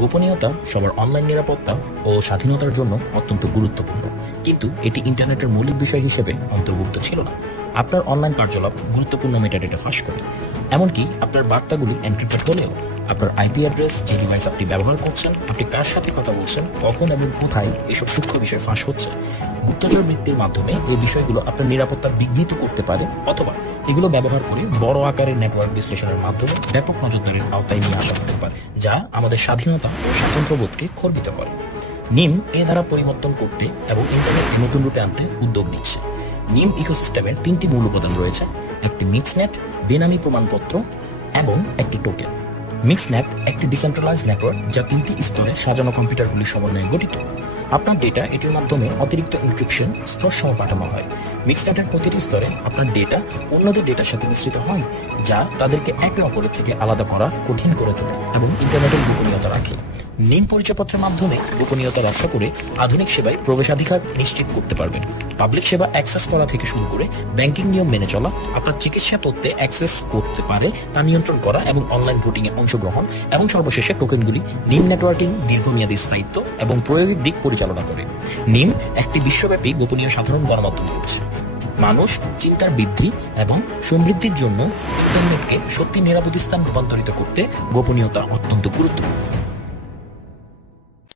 গোপনীয়তা সবার অনলাইন নিরাপত্তা ও স্বাধীনতার জন্য অত্যন্ত গুরুত্বপূর্ণ, কিন্তু এটি ইন্টারনেটের মৌলিক বিষয় হিসেবে অন্তর্ভুক্ত ছিল না। আপনার অনলাইন কার্যকলাপ গুরুত্বপূর্ণ মেটাডেটা ফাঁস করে, এমনকি আপনার বার্তাগুলি এনক্রিপ্টেড হলেও আপনার আইপি অ্যাড্রেস, যে ডিভাইস আপনি ব্যবহার করছেন, আপনি কার সাথে কথা বলছেন, কখন এবং কোথায় এসব সূক্ষ্ম বিষয় ফাঁস হচ্ছে। গুপ্তচর বৃত্তির মাধ্যমে এই বিষয়গুলো আপনার নিরাপত্তা বিঘ্নিত করতে পারে, অথবা এগুলো ব্যবহার করে বড় আকারের নেটওয়ার্ক বিশ্লেষণের মাধ্যমে ব্যাপক নজরদারির আওতায় নিয়ে আসা হতে পারে, যা আমাদের স্বাধীনতা ও স্বাতন্ত্র্যবোধকে খর্বিত করে। নিম এ ধারা পরিবর্তন করতে এবং ইন্টারনেটকে নতুন রূপে আনতে উদ্যোগ নিচ্ছে। নিম ইকোসিস্টেমের তিনটি মূল উপাদান রয়েছে: একটি মিক্সনেট, বেনামি প্রমাণপত্র এবং একটি টোকেন। মিক্সনেট একটি ডিসেন্ট্রালাইজড নেটওয়ার্ক যা তিনটি স্তরে সাজানো কম্পিউটারগুলির সমন্বয়ে গঠিত। আপনার ডেটা এটির মাধ্যমে অতিরিক্ত এনক্রিপশন স্তর সহ পাঠানো হয়। মিক্সনেটের প্রতিটি স্তরে আপনার ডেটা অন্যদের ডেটার সাথে মিশ্রিত হয়, যা তাদেরকে একে অপরের থেকে আলাদা করা কঠিন করে তোলে এবং ইন্টারনেটের গোপনীয়তা রাখে। নিম পরিচয়পত্রের মাধ্যমে গোপনীয়তা রক্ষা করে আধুনিক সেবায় প্রবেশাধিকার নিশ্চিত করতে পারবেন। পাবলিক সেবা অ্যাক্সেস করা থেকে শুরু করে ব্যাংকিং নিয়ম মেনে চলা, আপনার চিকিৎসা তথ্যে অ্যাক্সেস করতে পারে তা নিয়ন্ত্রণ করা এবং অনলাইন ভোটিংয়ে অংশগ্রহণ, এবং সর্বশেষে টোকেনগুলি নিম নেটওয়ার্কিং দীর্ঘমেয়াদী স্থায়িত্ব এবং প্রয়োগিক দিক পরিচালনা করে। নিম একটি বিশ্বব্যাপী গোপনীয় সাধারণ গণমাধ্যম করছে। মানুষ চিন্তার বৃদ্ধি এবং সমৃদ্ধির জন্য ইন্টারনেটকে সত্যি নিরাপদ স্থান রূপান্তরিত করতে গোপনীয়তা অত্যন্ত গুরুত্বপূর্ণ।